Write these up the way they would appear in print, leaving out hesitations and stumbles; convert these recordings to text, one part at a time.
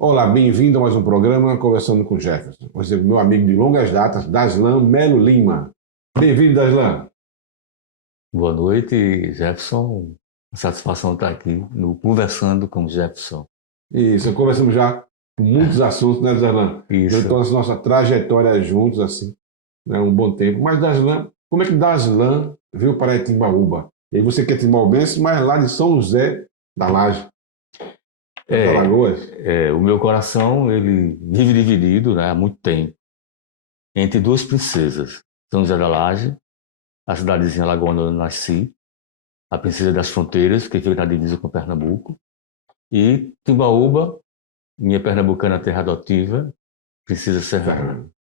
Olá, bem-vindo a mais um programa Conversando com Jefferson. Hoje é meu amigo de longas datas, Daslan Melo Lima. Bem-vindo, Daslan. Boa noite, Jefferson. Satisfação estar aqui no Conversando com Jefferson. Isso, conversamos já com muitos assuntos, né, Daslan? Durante Isso. toda a nossa trajetória juntos, assim, né, um bom tempo. Mas, Daslan, como é que Daslan veio para Timbaúba? E aí você que é timbaúbense, mas lá de São José da Laje, das É, Alagoas. o meu coração, ele vive dividido, né, há muito tempo, entre duas princesas. São José da Laje, a cidadezinha lagoana onde eu nasci, a Princesa das Fronteiras, que fica na divisa com Pernambuco, e Timbaúba, minha pernambucana terra adotiva, Princesa Serrana. Ferrando.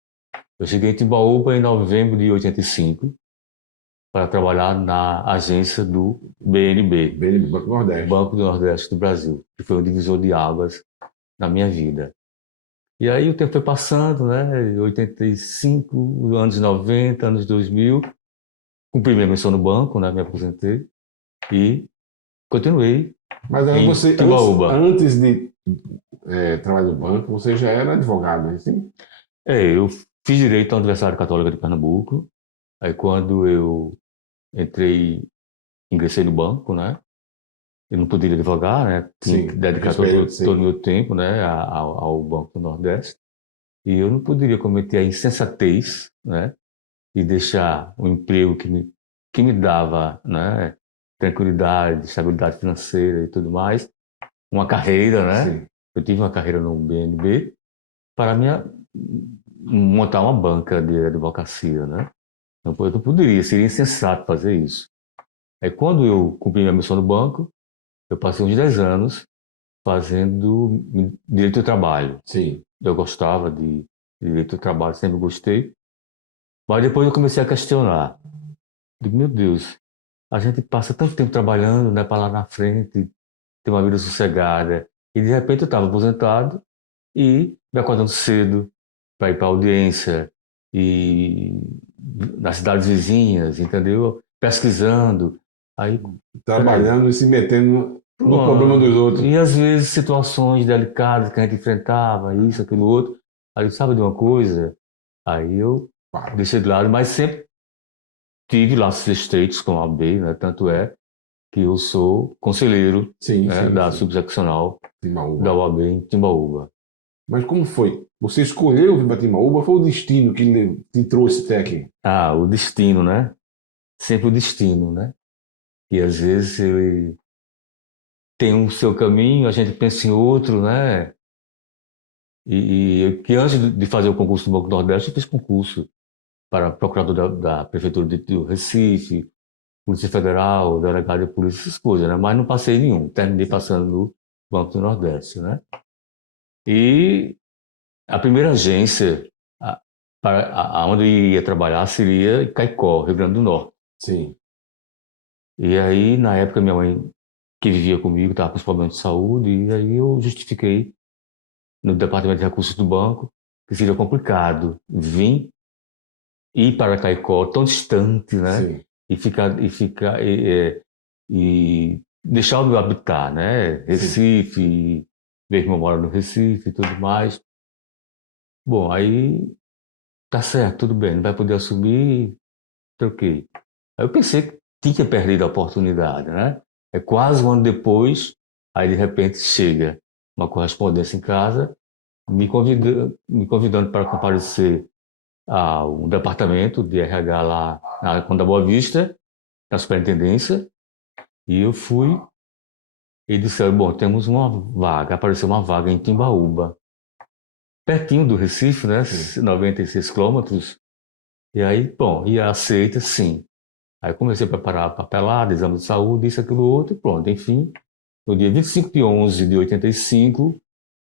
Eu cheguei em Timbaúba em novembro de 85, para trabalhar na agência do BNB, Bem do Banco Nordeste. Banco do Nordeste do Brasil, que foi um divisor de águas na minha vida. E aí o tempo foi passando, né? 85, anos 90, anos 2000, cumpri minha missão no banco, né? Me aposentei e continuei Mas em você, Timbaúba. antes de trabalhar no banco, você já era advogado, né? Sim? Eu fiz direito à Universidade Católica de Pernambuco. Aí quando eu entrei, ingressei no banco, né? Eu não poderia advogar, né? Tinha que Sim, dedicar naqueles períodos, todo o sim. meu tempo, né, ao Banco do Nordeste. E eu não poderia cometer a insensatez, né, e deixar um emprego que me dava, né, tranquilidade, estabilidade financeira e tudo mais, uma carreira, né? Sim. Eu tive uma carreira no BNB para montar uma banca de advocacia, né? Eu não poderia, seria insensato fazer isso. Aí quando eu cumpri minha missão no banco, eu passei uns 10 anos fazendo direito do trabalho. Sim. Eu gostava de direito do trabalho, sempre gostei. Mas depois eu comecei a questionar. Digo, meu Deus, a gente passa tanto tempo trabalhando, né, para lá na frente, ter uma vida sossegada. E de repente eu estava aposentado e me acordando cedo para ir para audiência e nas cidades vizinhas, entendeu? Pesquisando. Aí, peraí, Trabalhando e se metendo no problema dos pronto. outros. E às vezes situações delicadas que a gente enfrentava, isso, aquilo, outro. Aí, sabe de uma coisa? Aí eu Para. deixei de lado, mas sempre tive laços estreitos com a OAB, né? Tanto é que eu sou conselheiro, Sim, né, sim, da sim. subseccional da Timbaúba. OAB em Timbaúba. Mas como foi? Você escolheu vir para Timbaúba ou foi o destino que te trouxe até aqui? Ah, o destino, né? Sempre o destino, né? E às vezes ele tem um seu caminho, a gente pensa em outro, né? Que antes de fazer o concurso do Banco do Nordeste, eu fiz concurso para procurador da Prefeitura do Recife, Polícia Federal, delegado de polícia, essas coisas, né? Mas não passei nenhum. Terminei passando no Banco do Nordeste, né? E a primeira agência onde eu ia trabalhar seria em Caicó, Rio Grande do Norte. Sim. E aí, na época, minha mãe, que vivia comigo, estava com os problemas de saúde, e aí eu justifiquei no departamento de recursos do banco que seria complicado vir ir para Caicó tão distante, né? Sim. E deixar o meu habitat, né? Sim. Recife, meu irmão mora no Recife e tudo mais. Bom, aí tá certo, tudo bem, não vai poder assumir, troquei. Aí eu pensei que tinha perdido a oportunidade, né? É quase um ano depois, aí de repente chega uma correspondência em casa me convidando para comparecer a um departamento de RH lá na Conda Boa Vista, na superintendência, e eu fui e disseram, bom, temos uma vaga, apareceu uma vaga em Timbaúba, pertinho do Recife, né, Sim. 96 quilômetros, e aí, bom, e aceita, sim. Aí comecei a preparar a papelada, exame de saúde, isso, aquilo, outro, e pronto, enfim, no dia 25 de 11 de 85,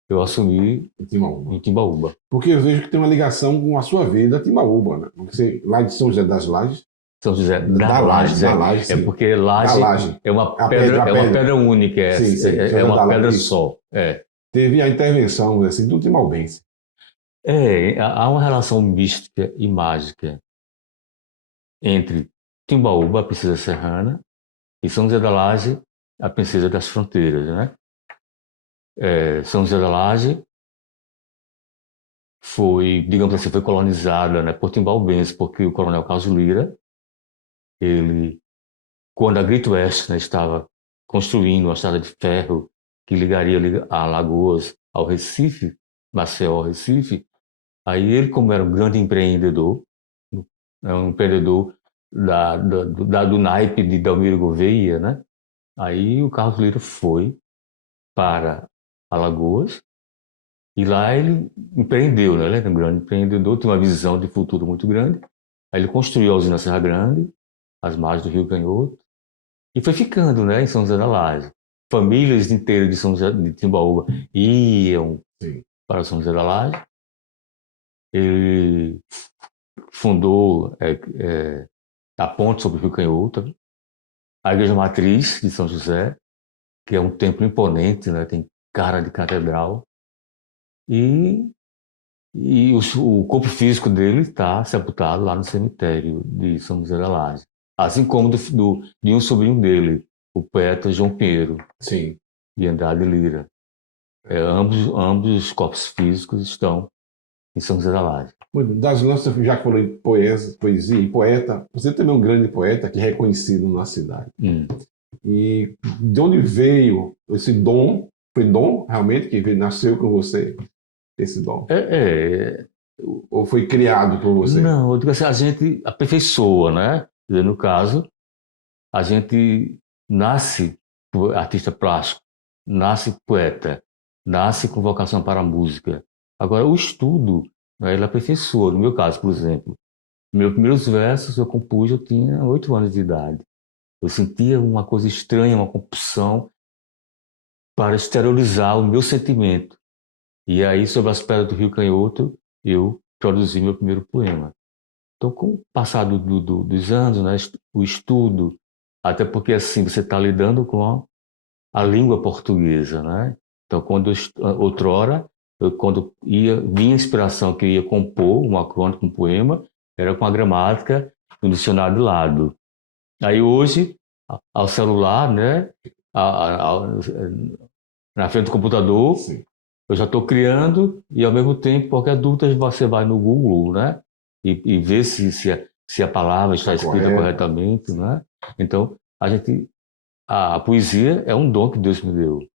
eu assumi Em em Timbaúba. Timbaúba. Porque eu vejo que tem uma ligação com a sua vida, Timbaúba, né? Porque você, lá de São José das Lajes, São José da Laje, da Laje, é sim. porque Da Laje Laje. A pedra, a é uma pedra. pedra única, Sim, sim. São é José da uma pedra Laje, isso. só. É. Teve a intervenção, assim, do timaubense. Há uma relação mística e mágica entre Timbaúba, a princesa serrana, e São José da Laje, a princesa das fronteiras, né? São José da Laje foi, digamos assim, foi colonizada, né, por timbaúbenses, porque o Coronel Carlos Lira, ele, quando a Great West, né, estava construindo uma estrada de ferro que ligaria a Alagoas ao Recife, Maceió ao Recife, aí ele, como era um grande empreendedor, um empreendedor do naipe de Delmiro Gouveia, né, aí o Carlos Lira foi para Alagoas e lá ele empreendeu, né? Ele era um grande empreendedor, tinha uma visão de futuro muito grande. Aí ele construiu a usina Serra Grande, às margens do Rio Canhoto, e foi ficando, né, em São José da Laje. Famílias inteiras de São José de Timbaúba iam Sim. para São José da Laje. Ele fundou a ponte sobre o Rio Canhoto, a Igreja Matriz de São José, que é um templo imponente, né? Tem cara de catedral. E o corpo físico dele está sepultado lá no cemitério de São José da Laje. Assim como de um sobrinho dele, o poeta João Pinheiro, Sim. de Andrade Lira. Ambos os corpos físicos estão em São José da Laje. Das lanças, já que falou em poesia e poeta, você também é um grande poeta que é reconhecido na cidade. E de onde veio esse dom? Foi dom realmente que nasceu com você, esse dom? Ou foi criado por você? Não, eu digo assim, a gente aperfeiçoa, né? No caso, a gente nasce artista plástico, nasce poeta, nasce com vocação para a música. Agora, o estudo, né, ele aperfeiçoa. No meu caso, por exemplo, meus primeiros versos eu compus, eu tinha 8 anos de idade. Eu sentia uma coisa estranha, uma compulsão para exteriorizar o meu sentimento. E aí, sobre as pedras do Rio Canhoto, eu produzi meu primeiro poema. Então, com o passar dos anos, né, o estudo, até porque assim você está lidando com a língua portuguesa, né? Então, outrora, quando vinha a inspiração que eu ia compor uma crônica, um poema, era com a gramática e um dicionário do lado. Aí hoje, ao celular, né, na frente do computador, Sim. eu já estou criando e, ao mesmo tempo, qualquer dúvida você vai no Google, né? E vê se a palavra está escrita corretamente, né? Então, a poesia é um dom que Deus me deu.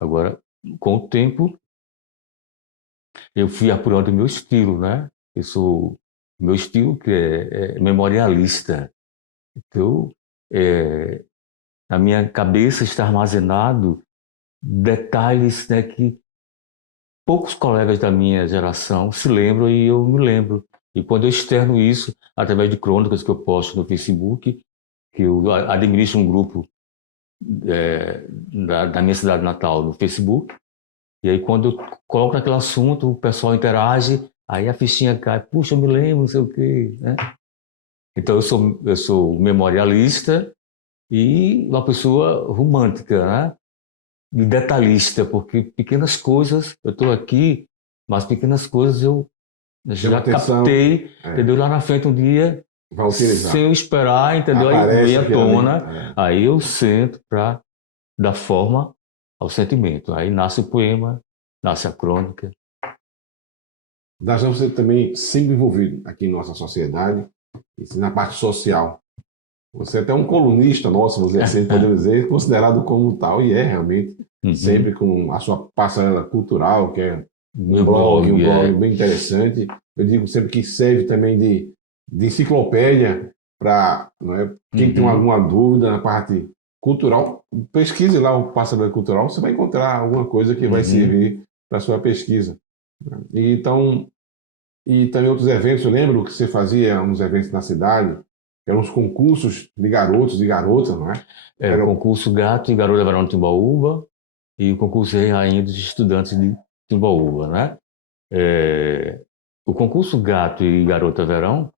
Agora, com o tempo, eu fui apurando o meu estilo, né? Meu estilo que é memorialista. Então, na minha cabeça está armazenado detalhes, né, que poucos colegas da minha geração se lembram e eu me lembro. E quando eu externo isso, através de crônicas que eu posto no Facebook, que eu administro um grupo da minha cidade natal no Facebook, e aí quando eu coloco naquele assunto, o pessoal interage, aí a fichinha cai, puxa, eu me lembro, não sei o quê, né? Então eu sou memorialista e uma pessoa romântica, né? E detalhista, porque pequenas coisas, eu estou aqui, mas pequenas coisas eu já captei, entendeu? Lá na frente um dia, sem eu esperar, entendeu? Aí vem à tona, aí eu sento para dar forma ao sentimento. Aí nasce o poema, nasce a crônica. Darjan, você também sempre envolvido aqui em nossa sociedade, na parte social. Você é até um colunista nosso, vamos dizer assim, podemos dizer, considerado como tal, e é realmente, sempre com a sua passarela cultural, que é um blog bem interessante. Eu digo sempre que serve também de enciclopédia para quem tem alguma dúvida na parte cultural. Pesquise lá o Passarela Cultural, você vai encontrar alguma coisa que vai servir para a sua pesquisa. E também outros eventos, eu lembro que você fazia uns eventos na cidade, eram uns concursos de garotos e garotas, não é? Era o concurso Gato e Garota Verão de Timbaúba e o concurso Rei e Rainha dos Estudantes de Timbaúba, né? O concurso Gato e Garota Verão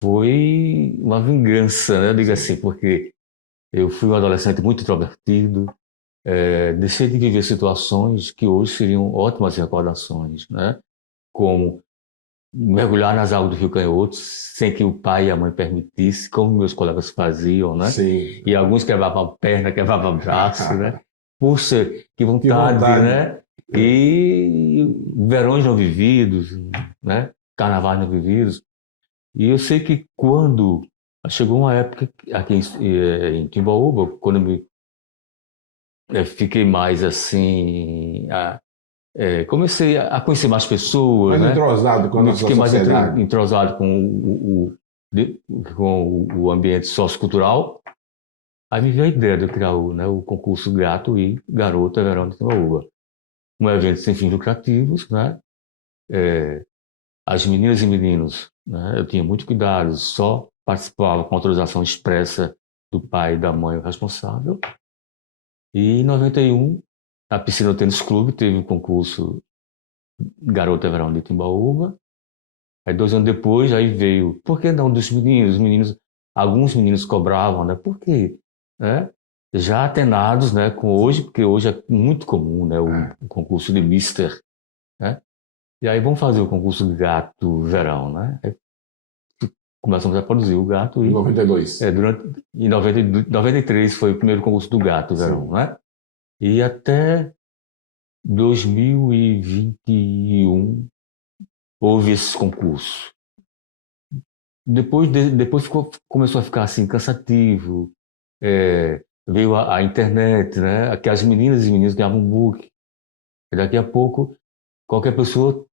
foi uma vingança, né? Eu digo assim, porque eu fui um adolescente muito introvertido, deixei de viver situações que hoje seriam ótimas recordações, né? Como mergulhar nas águas do Rio Canhoto sem que o pai e a mãe permitissem, como meus colegas faziam, né? Sim. E alguns quebravam a perna, quebravam o braço, né? Puxa, que vontade, né? E verões não vividos, né? Carnavais não vividos. E eu sei que quando chegou uma época aqui em Timbaúba, quando eu fiquei mais assim, comecei a conhecer mais pessoas, Mais né? entrosado com a nossa Fiquei mais sociedade. entrosado com o ambiente sociocultural. Aí me veio a ideia de eu criar o concurso Gato e Garota Verão de Timbaúba. Um evento sem fins lucrativos, né? As meninas e meninos, né? Eu tinha muito cuidado, só participava com autorização expressa do pai e da mãe o responsável. E em 91, a Piscina do Tênis Clube teve o concurso Garota Verão de Timbaúba. Aí 2 anos depois, aí veio, por que não dos meninos? Os meninos, alguns meninos cobravam, né? Por quê? Né? Já atenados, né, com hoje, porque hoje é muito comum, né, o concurso de Mister, né? E aí vamos fazer o concurso Gato Verão, né? Aí começamos a produzir o Gato Em e 92. em 93 foi o primeiro concurso do Gato Verão, Sim. né? E até 2021 houve esses concursos. Depois começou a ficar assim cansativo. Veio a internet, né? Que as meninas e meninos ganhavam um book. E daqui a pouco qualquer pessoa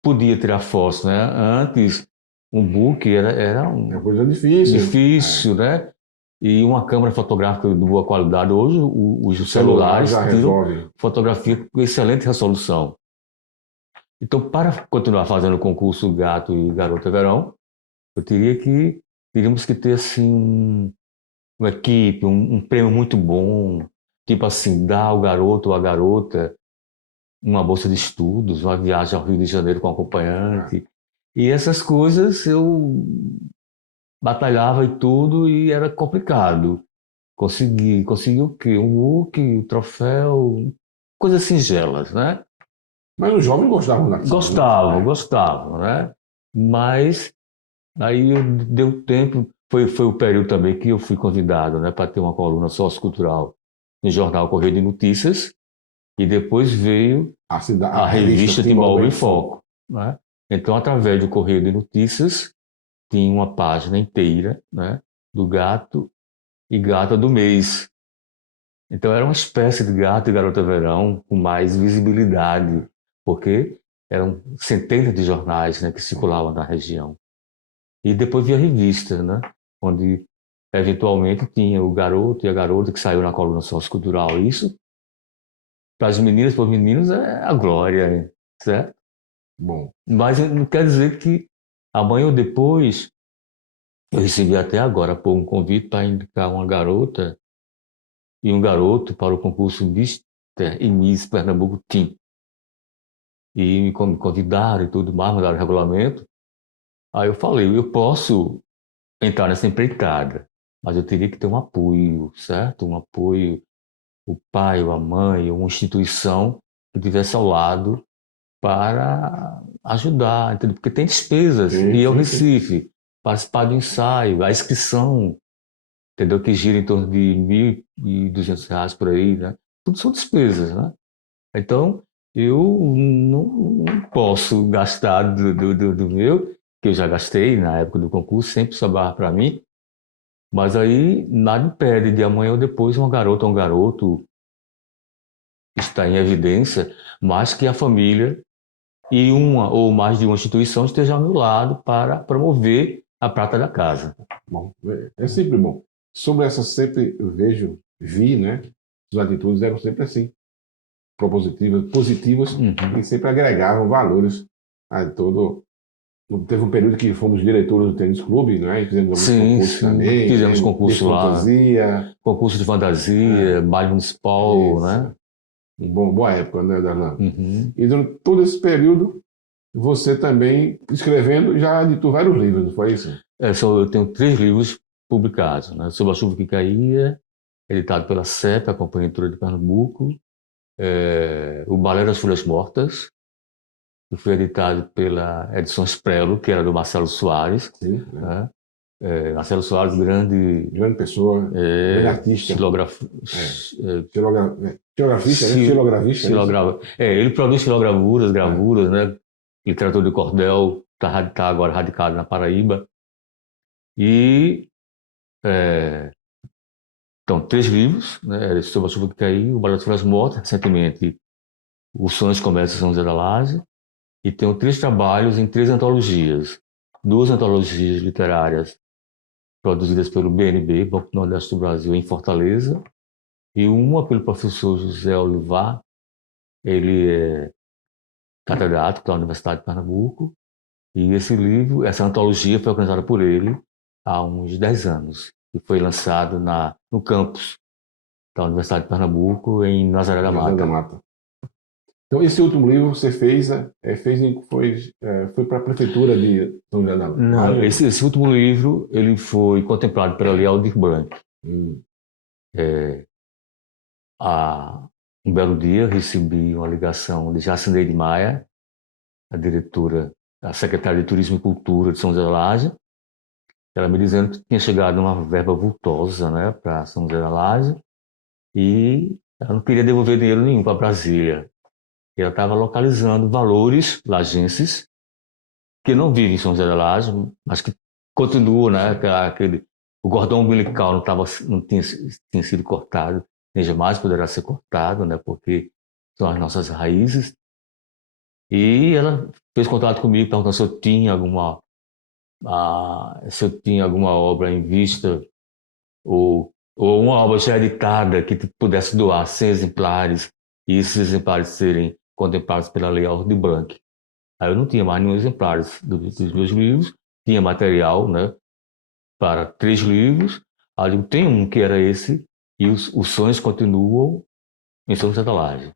podia tirar foto, né? Antes um book era É uma coisa difícil. difícil, né? E uma câmera fotográfica de boa qualidade. Hoje os Celular celulares já tiram resolve. fotografia com excelente resolução. Então, para continuar fazendo o concurso Gato e Garota Verão, teríamos que ter assim uma equipe, um prêmio muito bom, tipo assim, dar ao garoto ou à garota uma bolsa de estudos, uma viagem ao Rio de Janeiro com acompanhante. E essas coisas eu batalhava e tudo e era complicado. Consegui o quê? Um book, um troféu, coisas singelas, né? Mas os jovens gostavam daquilo. Gostavam, né? Mas aí deu tempo, foi o período também que eu fui convidado, né, para ter uma coluna sociocultural no jornal Correio de Notícias, e depois veio A a revista revista Timbaúba Timbaúba em em Foco. Foco, né? Então, através do Correio de Notícias, tinha uma página inteira, né, do gato e gata do mês. Então, era uma espécie de gato e garota verão com mais visibilidade, porque eram centenas de jornais, né, que circulavam na região. E depois via revista, né? Onde eventualmente tinha o garoto e a garota que saiu na coluna sociocultural. Isso, para as meninas e para os meninos, é a glória, certo? Bom, Mas não quer dizer que amanhã ou depois, eu recebi até agora pô, um convite para indicar uma garota e um garoto para o concurso Mister e Miss Pernambuco Team. E me convidaram e tudo mais, mandaram o regulamento. Aí eu falei, eu posso entrar nessa empreitada, mas eu teria que ter um apoio, certo? Um apoio, o pai, ou a mãe, ou uma instituição que estivesse ao lado para ajudar, entendeu? Porque tem despesas, sim, e ao sim, sim. Recife, participar do ensaio, a inscrição, entendeu? Que gira em torno de R$ 1.200 por aí, né? Tudo são despesas, né? Então, eu não posso gastar do meu, que eu já gastei na época do concurso, sempre sobrava para mim, mas aí nada impede de amanhã ou depois uma garota ou um garoto estar em evidência, mas que a família e uma ou mais de uma instituição estejam ao meu lado para promover a prata da casa. Bom, é sempre bom. Sobre essa sempre eu vi, né? Suas atitudes eram sempre assim, propositivas, positivas Uhum. e sempre agregavam valores a todo. Teve um período que fomos diretores do tênis clube, né? E fizemos alguns Sim, concursos sim. também, Fizemos né? De concurso lá, fantasia. concurso de fantasia, baile municipal, né? Isso. Boa época, né, Darlan? Uhum. E durante todo esse período, você também escrevendo já editou vários livros, não foi isso? Eu tenho 3 livros publicados, né? Sobre a chuva que caía, editado pela CEP, a Companhia Editora de Pernambuco, o Balé das Folhas Mortas, que foi editado pela Edições Prelo, que era do Marcelo Soares, Sim, né? né? Marcelo Soares, grande Grande pessoa, grande artista. estilógrafo, Xilografista, né? Xilografista. Ele produz xilogravuras, gravuras, né? Literatura de cordel, tá agora radicado na Paraíba. E então, 3 livros, né? Sobre a Chuva que Caiu, O Balão das Folhas Mortas, recentemente Os Sonhos Começam em São José da Laje, e tenho 3 trabalhos em 3 antologias. 2 antologias literárias produzidas pelo BNB, Banco do Nordeste do Brasil, em Fortaleza, e uma pelo professor José Olivar, ele é catedrático da Universidade de Pernambuco, e esse livro, essa antologia foi organizada por ele há uns 10 anos, e foi lançado no campus da Universidade de Pernambuco, em Nazaré da Mata. Então, esse último livro você foi para a prefeitura de São José da Mata? Não, esse último livro ele foi contemplado pela Lei Aldir Blanc. Um belo dia recebi uma ligação de Jacineide Maia, a diretora, a secretária de Turismo e Cultura de São José da Laje, ela me dizendo que tinha chegado uma verba vultosa, né, para São José da Laje, e ela não queria devolver dinheiro nenhum para Brasília. E ela estava localizando valores lajenses que não vivem em São José da Laje, mas que continuam, né, o cordão umbilical não tinha sido cortado, nem jamais poderá ser cortado, né, porque são as nossas raízes. E ela fez contato comigo, perguntando se eu tinha alguma obra em vista ou uma obra já editada que pudesse doar 100 exemplares e esses exemplares serem contemplados pela Lei Aldir Blanc. Aí eu não tinha mais nenhum exemplar dos meus livros, tinha material, né, para 3 livros. Aí eu digo, tem um que era esse, e os sonhos continuam em São José da Laje.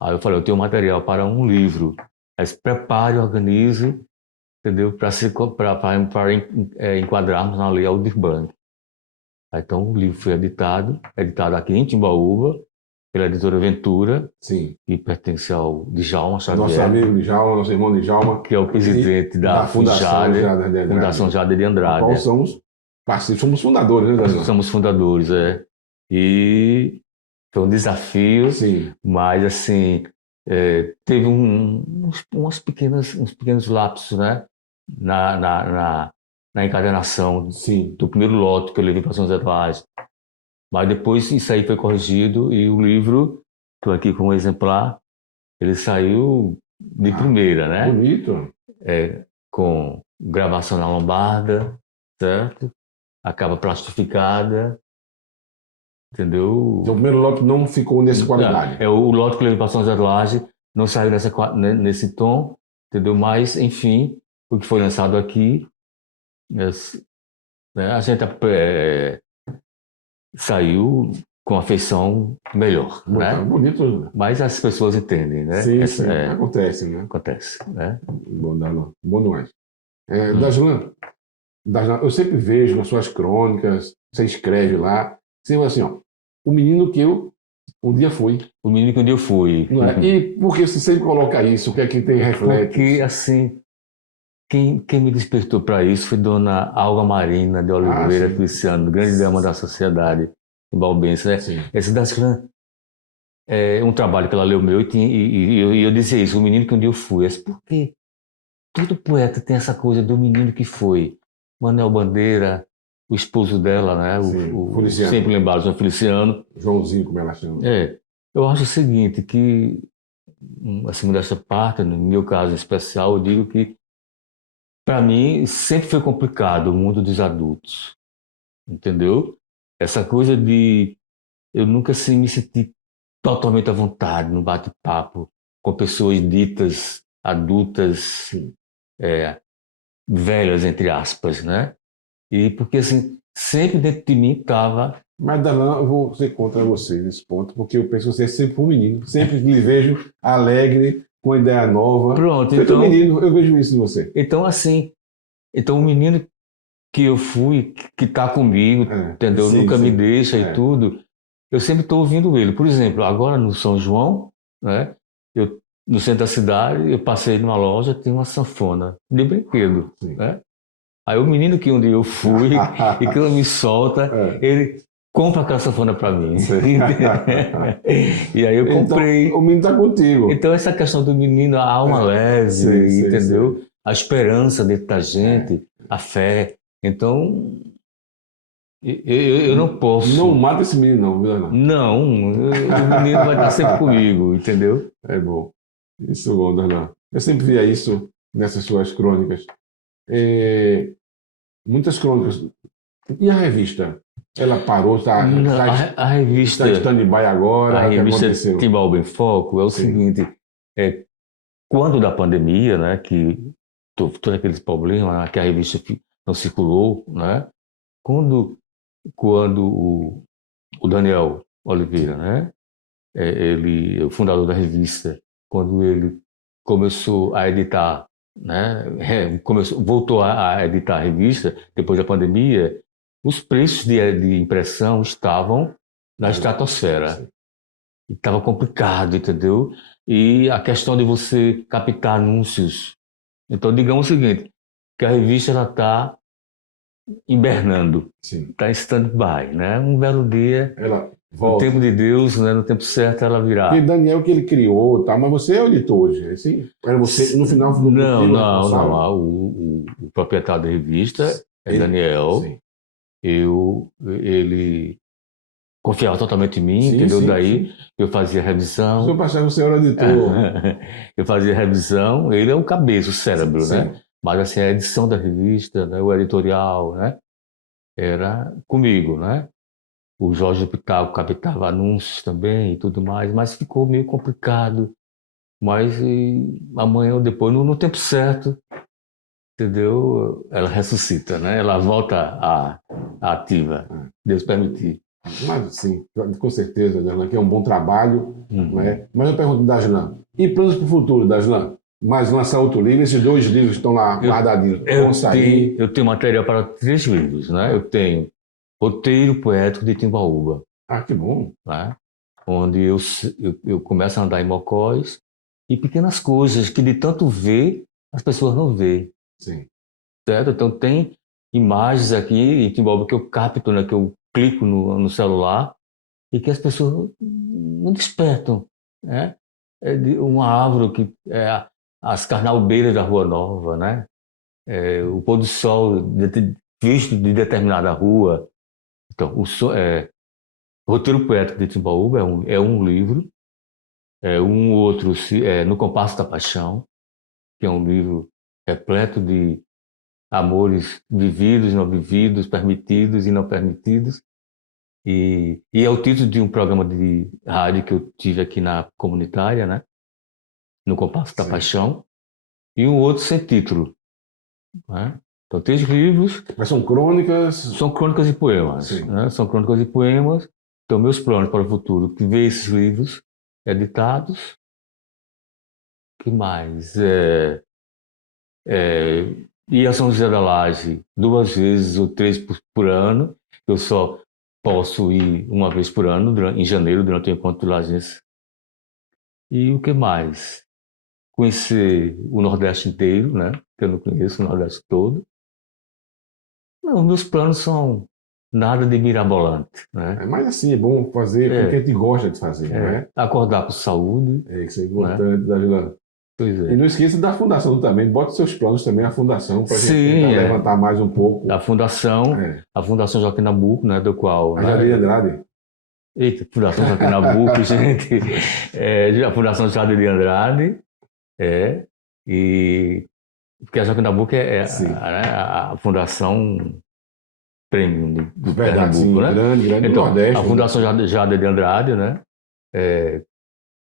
Aí eu falei, eu tenho material para um livro. Aí se prepare, organize, entendeu? Para enquadrarmos na Lei Aldir Blanc. Aí, então o livro foi editado aqui em Timbaúba, pela editora Ventura, sim, que pertence ao Djalma Xavier. Nosso amigo Djalma, nosso irmão Djalma. Que é o presidente da Fundação Jade de Andrade. Qual somos fundadores, né, Daniel? Somos fundadores, E foi um desafio, sim, mas assim, teve uns pequenos lapsos, né? Na encadernação do primeiro lote que eu levei para São José da Laje. Mas depois isso aí foi corrigido e o livro, estou aqui com um exemplar, ele saiu de primeira, né? Bonito. Com gravação na lombarda, certo? A capa plastificada, entendeu? Então, o primeiro lote não ficou nessa qualidade. O lote que eu levei para São José da Laje não saiu nesse tom, entendeu? Mas, enfim, o que foi lançado aqui, né, a gente saiu com a feição melhor, né? Bonito. Mas as pessoas entendem, né? Sim, acontece, né? Acontece, né? Bom demais. Daslan, eu sempre vejo nas suas crônicas, você escreve lá, sempre assim, ó, o menino que eu um dia fui. O menino que um dia eu fui. Não é? E por que você sempre coloca isso? O que é que tem reflete? Porque, assim, quem me despertou para isso foi Dona Alva Marina de Oliveira Feliciano, grande dama da sociedade imbalbense, né? Esse Daslan é um trabalho que ela leu meu e eu dizia isso, o menino que um dia eu fui. Porque todo poeta tem essa coisa do menino que foi. Manuel Bandeira, o esposo dela, né? O sempre lembrado, João Feliciano. Joãozinho, como ela chama. Eu acho o seguinte, que, assim, dessa parte, no meu caso em especial, eu digo que, para mim, sempre foi complicado o mundo dos adultos, entendeu? Essa coisa de eu nunca assim, me senti totalmente à vontade no bate-papo com pessoas ditas adultas, velhas, entre aspas, né? E porque, assim, sempre dentro de mim estava... Mas, Darlan, eu vou ser contra você nesse ponto, porque eu penso que você é sempre um menino. Sempre lhe vejo alegre, com ideia nova. Pronto, então... menino, eu vejo isso em você. Então, assim, o menino que eu fui, que está comigo, entendeu? Nunca me deixa e tudo, eu sempre estou ouvindo ele. Por exemplo, agora no São João, né? No centro da cidade, eu passei numa loja, tem uma sanfona de brinquedo, né? Aí o menino que um dia eu fui e que ele me solta, ele compra aquela sanfona para mim. Sei. E aí eu comprei. Então, o menino está contigo. Então, essa questão do menino, a alma leve, Sei, entendeu? sei. A esperança dentro da gente, a fé. Então, eu não Não posso. mata esse menino, não, viu, Darlan? Não, o menino vai estar sempre comigo, entendeu? É bom. Isso é bom, Darlan. Eu sempre via isso nessas suas crônicas. É, muitas crônicas. E a revista? Ela parou, está Não, a revista, em stand-by agora? a O que revista aconteceu? Timbalba em Foco é o Sim. seguinte: é, quando da pandemia, né, que todo aqueles problemas, né, que a revista não circulou, né? Quando o Daniel Oliveira, né, ele, o fundador da revista, quando ele começou a editar, né, voltou a editar a revista depois da pandemia, os preços de impressão estavam na estratosfera. Estava complicado, entendeu? E a questão de você captar anúncios. Então, digamos o seguinte, que a revista ela está hibernando, Sim. está em stand-by, né? Um belo dia, Ela no volta. tempo de Deus, né? No tempo certo, ela virá. Porque Daniel que ele criou, tá? Mas você é o editor hoje, é assim? Era você, no final ficou Não, contigo, não, responsável? não. O proprietário da revista é Ele- Daniel. Sim. Ele confiava totalmente em mim, Sim, entendeu? sim, Daí sim. eu fazia Seu revisão. Pastor, você era o editor. Eu fazia revisão, ele é o cabeça, o cérebro, né? Sim. Mas assim, a edição da revista, né? O editorial, né? Era comigo, né? O Jorge Pitaco captava anúncios também e tudo mais, mas ficou meio complicado. Mas amanhã ou depois, no tempo certo, entendeu? Ela ressuscita, né? Ela volta à ativa, Deus permitir. Mas sim, com certeza, Daslan, que é um bom trabalho, Uhum. né? Mas eu pergunto, Daslan, e planos para o futuro, Daslan? Mas lançar outro livro, esses 2 livros estão lá guardadinhos, vão sair. Eu tenho material para 3 livros, né? Eu tenho Roteiro Poético de Timbaúba, Ah, que bom. né? Onde eu começo a andar em Mocós e pequenas coisas que de tanto ver, as pessoas não veem, Sim. certo? Então tem imagens aqui em Timbaúba que eu capto, né? Que eu clico no celular e que as pessoas não despertam, né? É de uma árvore que é as carnalbeiras da Rua Nova, né? O pôr do sol visto de determinada rua. Então, o Roteiro Poético de Timbaúba é um livro, um outro No Compasso da Paixão, que é um livro repleto de amores vividos, não vividos, permitidos e não permitidos. E é o título de um programa de rádio que eu tive aqui na comunitária, né? No Compasso da Sim. Paixão. E um outro sem título, né? Então, 3 livros. Mas são crônicas. São crônicas e poemas, Sim. né? São crônicas e poemas. Então, meus planos para o futuro, que ver esses livros editados. Que mais? Ir a São José da Laje 2 vezes ou 3 por ano. Eu só posso ir uma vez por ano, em janeiro, durante o encontro do Lajense. E o que mais? Conhecer o Nordeste inteiro, né? Que eu não conheço o Nordeste todo. Não, meus planos são nada de mirabolante, né? Mas assim, é bom fazer com o que a gente gosta de fazer, né? Acordar com saúde, Isso é né? importante, Daslan. Pois E é. não esqueça da fundação também. Bota seus planos também, a fundação, para a gente Sim, tentar levantar mais um pouco. A Fundação Joaquim Nabuco, né, do qual... A Jardim né, Andrade. eita, Fundação Joaquim Nabuco, gente, a Fundação Jardim de Andrade, e porque a Joaquim Nabuco Sim. A fundação premium do Verdade, Pernambuco, sim. né? Grande do Então, Nordeste. a Fundação Jardim de Andrade, né,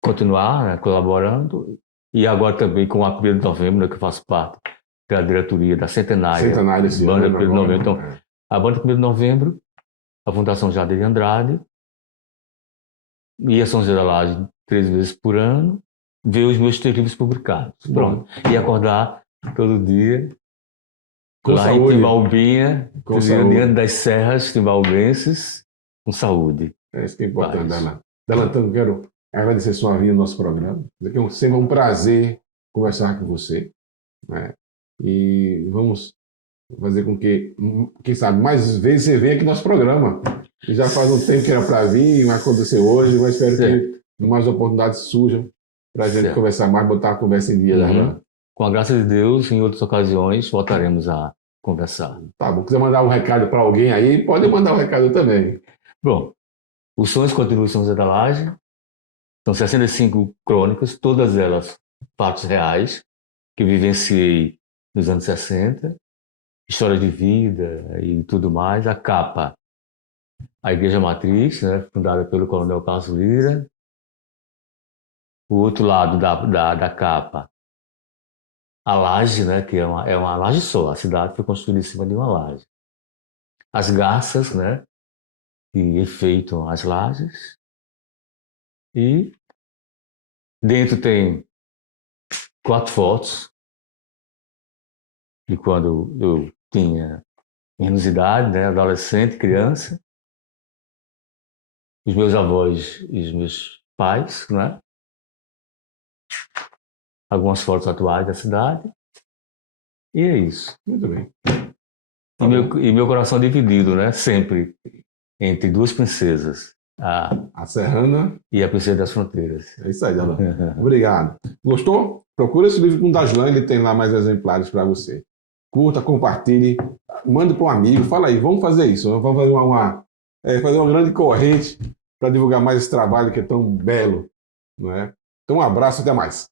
continuar, né, colaborando, e agora também com a 1º de Novembro, né, que eu faço parte da diretoria da Centenária Centenário esse Banda ano 1º de agora. Novembro. Então, a Banda 1º de Novembro, a Fundação Jardim de Andrade, ia a São José da Laje 3 vezes por ano, ver os meus 3 livros publicados. Pronto. E acordar todo dia Com lá saúde. em Timbaubinha, Com saúde. diante das serras timbaúbenses, com saúde. É isso que é importante, Paz. Dalan. Dalan, então, quero agradecer sua vinda no nosso programa. É sempre um prazer conversar com você, né? E vamos fazer com que, quem sabe, mais vezes você venha aqui no nosso programa. E já faz um tempo que era para vir, não aconteceu hoje, mas espero Certo. que mais oportunidades surjam para a gente Certo. conversar mais, botar a conversa em dia, Uhum. Darlan. Com a graça de Deus, em outras ocasiões, voltaremos a conversar. Tá bom, quiser mandar um recado para alguém aí, pode mandar um recado também. Bom, os sonhos continuam em São José da Laje. São 65 crônicas, todas elas fatos reais, que eu vivenciei nos anos 60. História de vida e tudo mais. A capa, a Igreja Matriz, né, fundada pelo Coronel Carlos Lira. O outro lado da capa, a laje, né, que é uma laje só. A cidade foi construída em cima de uma laje. As garças, né, que enfeitam as lajes. E dentro tem 4 fotos de quando eu tinha menos idade, né, adolescente, criança. Os meus avós e os meus pais, né? Algumas fotos atuais da cidade. E é isso. Muito bem. E meu coração é dividido, né? Sempre entre duas princesas, A Serrana. e a Princesa das Fronteiras. É isso aí, Darlan. Obrigado. Gostou? Procura esse livro com o Daslan, ele tem lá mais exemplares para você. Curta, compartilhe, manda para um amigo, fala aí, vamos fazer isso, vamos fazer fazer uma grande corrente para divulgar mais esse trabalho que é tão belo, não é? Então, um abraço, até mais.